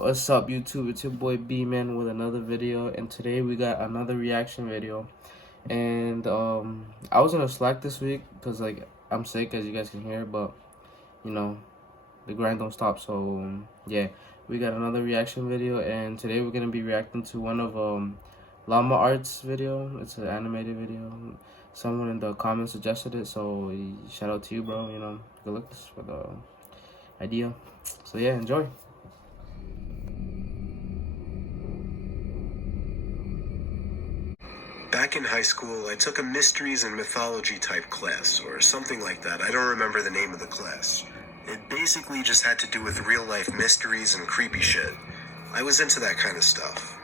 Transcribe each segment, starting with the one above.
What's up, YouTube? It's your boy B-Man with another video, and today we got another reaction video. And I was gonna slack this week because I'm sick, as you guys can hear, but you know the grind don't stop. So yeah, we got another reaction video, and today we're gonna be reacting to one of Llama Art's video. It's an animated video. Someone in the comments suggested it, so shout out to you, bro. Good luck for the idea. So yeah, enjoy. Back in high school, I took a mysteries and mythology type class, or something like that. I don't remember the name of the class. It basically just had to do with real life mysteries and creepy shit. I was into that kind of stuff.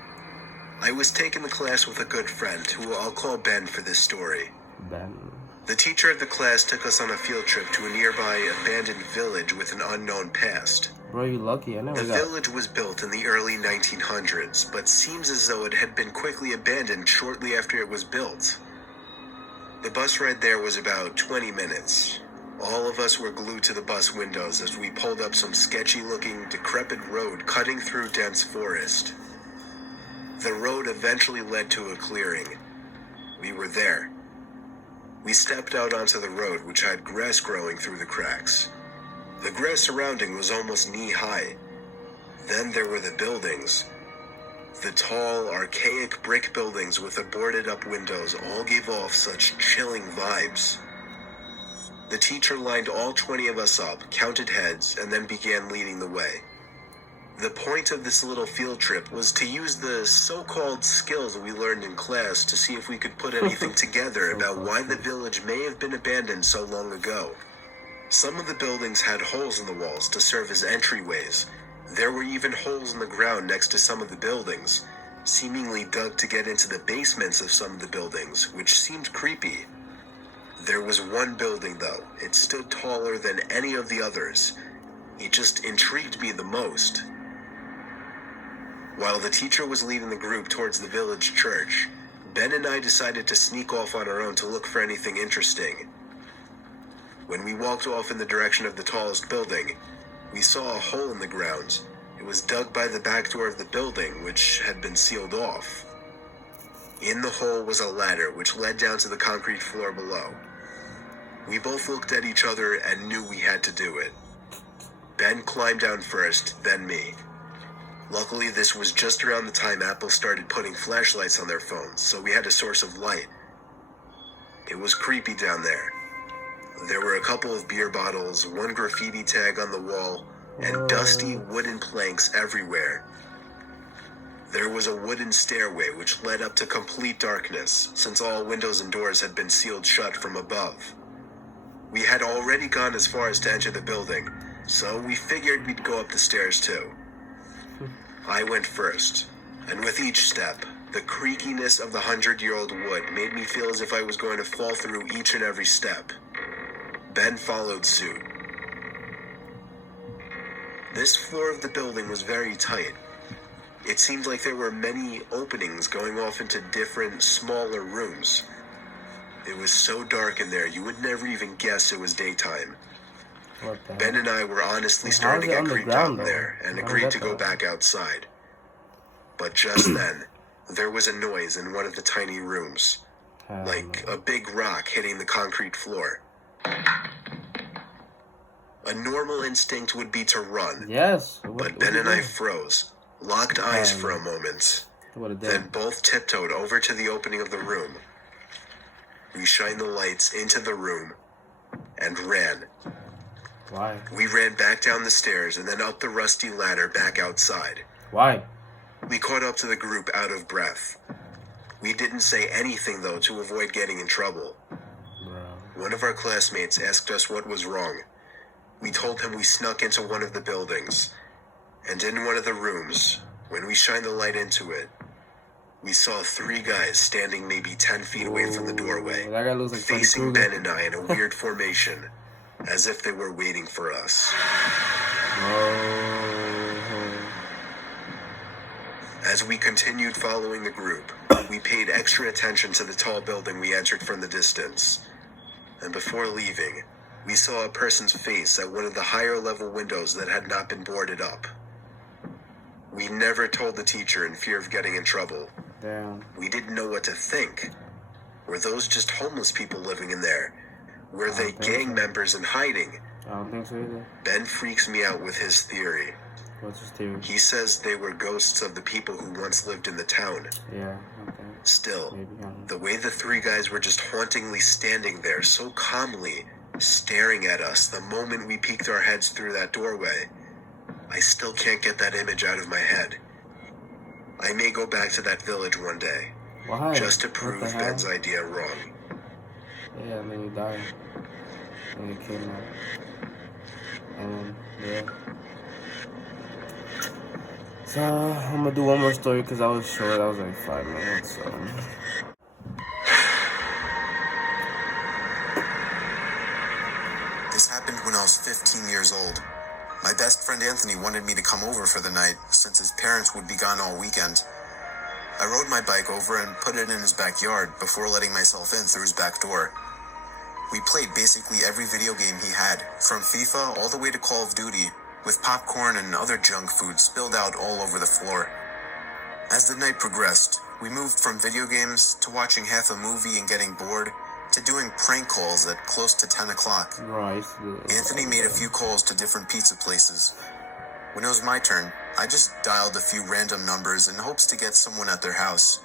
I was taking the class with a good friend, who I'll call Ben for this story. Ben. The teacher of the class took us on a field trip to a nearby abandoned village with an unknown past. Bro, you lucky. I never The village was built in the early 1900s, but seems as though it had been quickly abandoned shortly after it was built. The bus ride there was about 20 minutes. All of us were glued to the bus windows as we pulled up some sketchy-looking, decrepit road cutting through dense forest. The road eventually led to a clearing. We were there. We stepped out onto the road, which had grass growing through the cracks. The grass surrounding was almost knee-high. Then there were the buildings. The tall, archaic brick buildings with the boarded-up windows all gave off such chilling vibes. The teacher lined all 20 of us up, counted heads, and then began leading the way. The point of this little field trip was to use the so-called skills we learned in class to see if we could put anything together about why the village may have been abandoned so long ago. Some of the buildings had holes in the walls to serve as entryways. There were even holes in the ground next to some of the buildings, seemingly dug to get into the basements of some of the buildings, which seemed creepy. There was one building, though. It stood taller than any of the others. It just intrigued me the most. While the teacher was leading the group towards the village church, Ben and I decided to sneak off on our own to look for anything interesting. When we walked off in the direction of the tallest building, we saw a hole in the ground. It was dug by the back door of the building, which had been sealed off. In the hole was a ladder, which led down to the concrete floor below. We both looked at each other and knew we had to do it. Ben climbed down first, then me. Luckily, this was just around the time Apple started putting flashlights on their phones, so we had a source of light. It was creepy down there. There were a couple of beer bottles, one graffiti tag on the wall, and dusty wooden planks everywhere. There was a wooden stairway which led up to complete darkness, since all windows and doors had been sealed shut from above. We had already gone as far as to enter the building, so we figured we'd go up the stairs too. I went first, and with each step, the creakiness of the 100-year-old wood made me feel as if I was going to fall through each and every step. Ben followed suit. This floor of the building was very tight. It seemed like there were many openings going off into different, smaller rooms. It was so dark in there, you would never even guess it was daytime. Ben and I were honestly starting to get creeped out there and agreed to go back outside. But just then, there was a noise in one of the tiny rooms, like a big rock hitting the concrete floor. A normal instinct would be to run. Yes. But Ben and I froze, locked eyes for a moment, then both tiptoed over to the opening of the room. We shined the lights into the room and ran. Why? We ran back down the stairs and then up the rusty ladder back outside. Why? We caught up to the group out of breath. We didn't say anything, though, to avoid getting in trouble. One of our classmates asked us what was wrong. We told him we snuck into one of the buildings. And in one of the rooms, when we shined the light into it, we saw 3 guys standing maybe 10 feet away from the doorway, that guy looks like facing Ben and I in a weird formation, as if they were waiting for us. As we continued following the group, we paid extra attention to the tall building we entered from the distance. And before leaving, we saw a person's face at one of the higher level windows that had not been boarded up. We never told the teacher in fear of getting in trouble. Damn. We didn't know what to think. Were those just homeless people living in there? Were they gang members in hiding? I don't think so either. Ben freaks me out with his theory. What's his theory? He says they were ghosts of the people who once lived in the town. Yeah, okay. Still, Maybe, the way the three guys were just hauntingly standing there so calmly, staring at us the moment we peeked our heads through that doorway, I still can't get that image out of my head. I may go back to that village one day. Why? Just to prove Ben's idea wrong. Yeah, and then he died. And he came out. And then, yeah. So, I'm gonna do one more story because I was short. I was like 5 minutes, so. This happened when I was 15 years old. My best friend Anthony wanted me to come over for the night since his parents would be gone all weekend. I rode my bike over and put it in his backyard before letting myself in through his back door. We played basically every video game he had, from FIFA all the way to Call of Duty, with popcorn and other junk food spilled out all over the floor. As the night progressed, we moved from video games to watching half a movie and getting bored to doing prank calls at close to 10 o'clock. Right. Anthony made a few calls to different pizza places. When it was my turn, I just dialed a few random numbers in hopes to get someone at their house.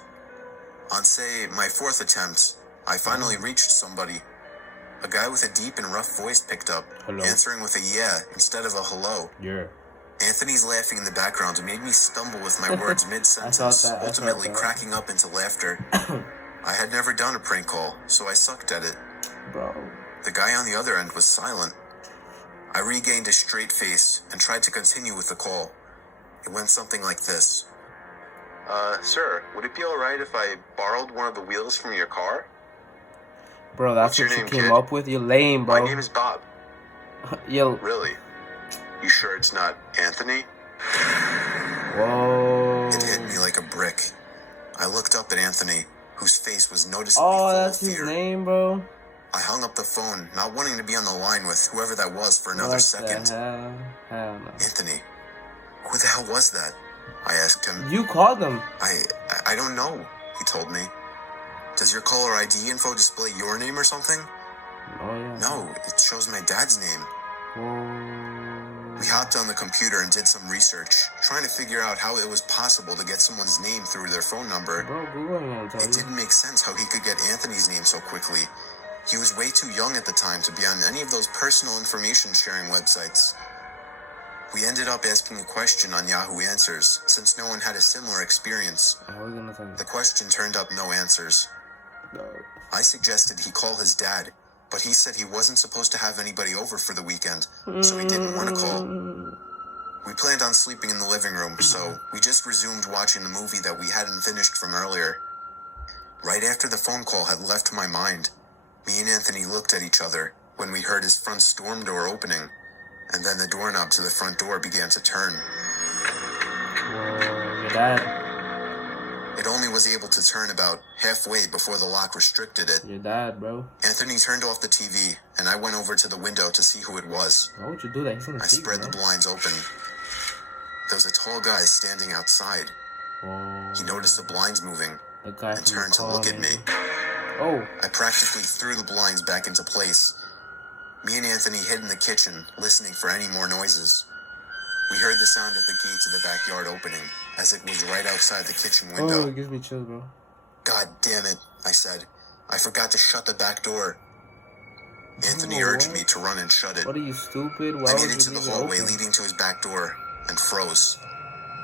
On, say, my fourth attempt, I finally reached somebody. A guy with a deep and rough voice picked up, answering with a yeah instead of a hello. Yeah. Anthony's laughing in the background made me stumble with my words mid-sentence, ultimately cracking up into laughter. I had never done a prank call, so I sucked at it. Bro. The guy on the other end was silent. I regained a straight face and tried to continue with the call. It went something like this. Sir, would it be alright if I borrowed one of the wheels from your car? Bro, that's what you came up with? You're lame, bro. My name is Bob. Yo. Really? You sure it's not Anthony? Whoa. It hit me like a brick. I looked up at Anthony, whose face was noticeably full of fear. That's his name, bro? I hung up the phone, not wanting to be on the line with whoever that was for another second. Hell no. Anthony, who the hell was that? I asked him. You called him. I don't know, he told me. Does your caller ID info display your name or something? Oh, yeah. No, it shows my dad's name. Whoa. We hopped on the computer and did some research, trying to figure out how it was possible to get someone's name through their phone number. Bro, Google it didn't make sense how he could get Anthony's name so quickly. He was way too young at the time to be on any of those personal information sharing websites. We ended up asking a question on Yahoo Answers, since no one had a similar experience. The question turned up no answers. No. I suggested he call his dad, but he said he wasn't supposed to have anybody over for the weekend, so he didn't want to call. We planned on sleeping in the living room, so we just resumed watching the movie that we hadn't finished from earlier. Right after the phone call had left my mind, me and Anthony looked at each other when we heard his front storm door opening, and then the doorknob to the front door began to turn. Whoa, your dad. It only was able to turn about halfway before the lock restricted it. Your dad, bro. Anthony turned off the TV, and I went over to the window to see who it was. Why would you do that? He's in the I spread the blinds open. There was a tall guy standing outside. Whoa. He noticed the blinds moving and turned to look at me. Oh. I practically threw the blinds back into place. Me and Anthony hid in the kitchen, listening for any more noises. We heard the sound of the gate to the backyard opening, as it was right outside the kitchen window. Oh, it gives me chills, bro. God damn it, I said. I forgot to shut the back door. Anthony urged me to run and shut it. What are you, stupid? Why I made it to the hallway leading to his back door and froze.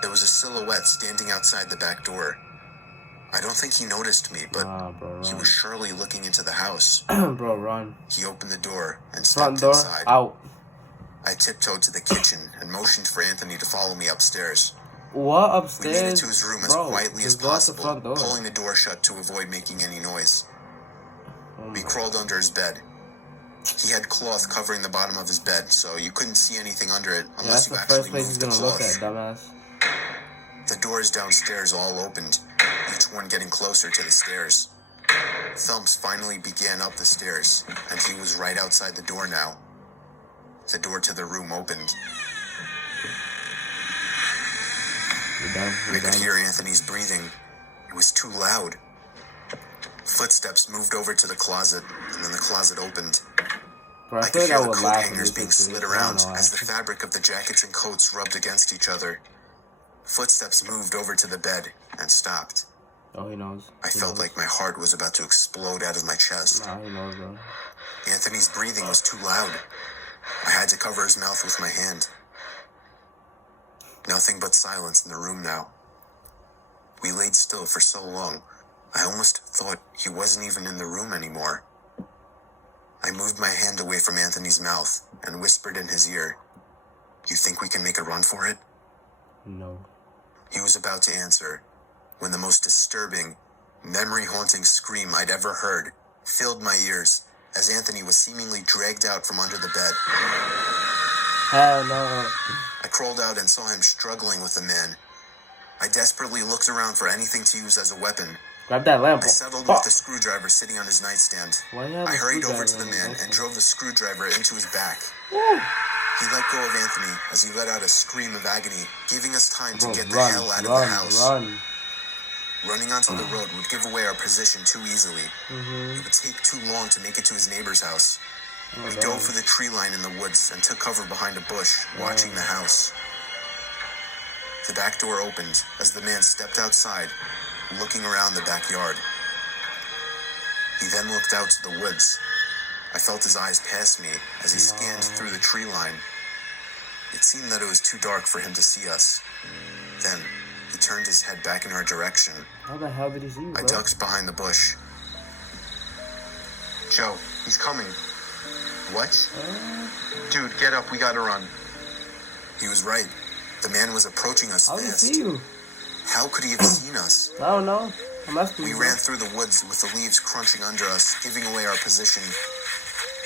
There was a silhouette standing outside the back door. I don't think he noticed me, but he was surely looking into the house. Bro, run. He opened the door and Front stepped door, inside. out. I tiptoed to the kitchen and motioned for Anthony to follow me upstairs. What, upstairs? We made it to his room as quietly as possible, pulling the door shut to avoid making any noise. We crawled under his bed. He had cloth covering the bottom of his bed, so you couldn't see anything under it unless you actually moved the cloth. The doors downstairs all opened, each one getting closer to the stairs. Thumps finally began up the stairs, and he was right outside the door now. The door to the room opened. I could hear Anthony's breathing. It was too loud. Footsteps moved over to the closet, and then the closet opened. Bro, I could hear the coat hangers being slid around as the fabric of the jackets and coats rubbed against each other. Footsteps moved over to the bed and stopped. Oh, he knows. I felt like my heart was about to explode out of my chest. Nah, he knows, bro. Anthony's breathing was too loud. I had to cover his mouth with my hand. Nothing but silence in the room now. We laid still for so long, I almost thought he wasn't even in the room anymore. I moved my hand away from Anthony's mouth and whispered in his ear, "You think we can make a run for it?" No. He was about to answer when the most disturbing, memory-haunting scream I'd ever heard filled my ears as Anthony was seemingly dragged out from under the bed. Hell no. I crawled out and saw him struggling with the man. I desperately looked around for anything to use as a weapon. Grab that lamp. I settled with the screwdriver sitting on his nightstand. I hurried over to the man and drove the screwdriver into his back. He let go of Anthony as he let out a scream of agony, giving us time to get the hell out of the house. Running onto the road would give away our position too easily. It would take too long to make it to his neighbor's house. We dove for the tree line in the woods and took cover behind a bush, watching the house. The back door opened as the man stepped outside, looking around the backyard. He then looked out to the woods. I felt his eyes pass me as he scanned through the tree line. It seemed that it was too dark for him to see us. Then, he turned his head back in our direction. How the hell did he see you, bro? I ducked behind the bush. "Joe, he's coming." "What?" "Dude, get up, we gotta run." He was right. The man was approaching us fast. How did he see you? How could he have seen us? I don't know. I'm asking We you. ran through the woods with the leaves crunching under us, giving away our position.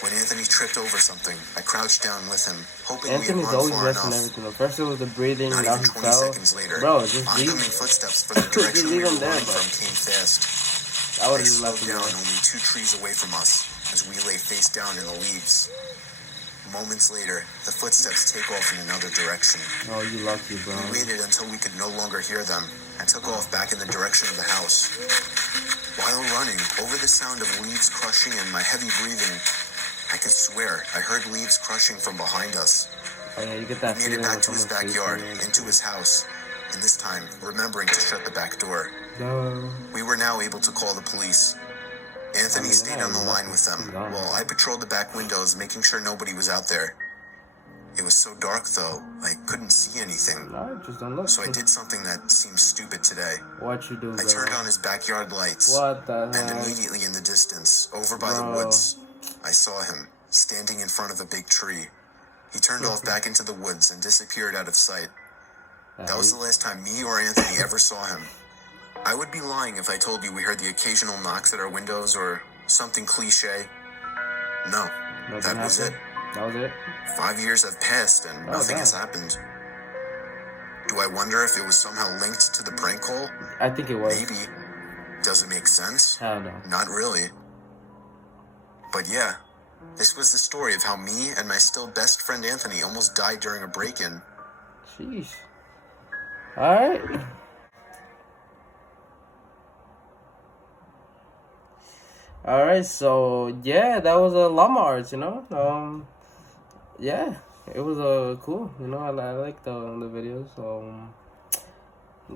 When Anthony tripped over something, I crouched down with him, hoping we had Anthony's run always far resting enough. everything. First it was the breathing, Not now even he 20 fell. seconds later, Bro, just leave. oncoming footsteps from the direction we were him there, running bro. from came fast. I would They have just left slowed him down there. only 2 trees away from us as we lay face down in the leaves. Moments later, the footsteps take off in another direction. Oh, you lucky, bro. We waited until we could no longer hear them and took off back in the direction of the house. While running, over the sound of leaves crushing and my heavy breathing, I could swear I heard leaves crushing from behind us. Oh, yeah, you get that We made it feeling back when to his someone's backyard, chasing you. into his house, and this time remembering to shut the back door. No. We were now able to call the police. Anthony stayed on the line with them, while I patrolled the back windows, making sure nobody was out there. It was so dark, though, I couldn't see anything. No, just don't look. So I did something that seems stupid today. What you do, I bro? turned on his backyard lights. What the And heck? immediately in the distance, over by the Bro. woods, I saw him, standing in front of a big tree. He turned off back into the woods and disappeared out of sight. That was the last time me or Anthony ever saw him. I would be lying if I told you we heard the occasional knocks at our windows or something cliche. No, Nothing that was it. happened? That was it? 5 years have passed and nothing has happened. Do I wonder if it was somehow linked to the prank call? I think it was. Maybe. Does it make sense? Hell no. Not really. But yeah, this was the story of how me and my still best friend Anthony almost died during a break-in. Sheesh. Alright. Alright, so yeah, that was a llama art, you know? Yeah, it was cool, you know, I like the videos,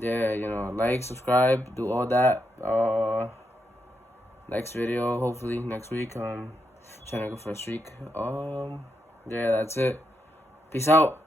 yeah, you know, like, subscribe, do all that. Next video, hopefully next week, trying to go for a streak. Yeah, that's it. Peace out.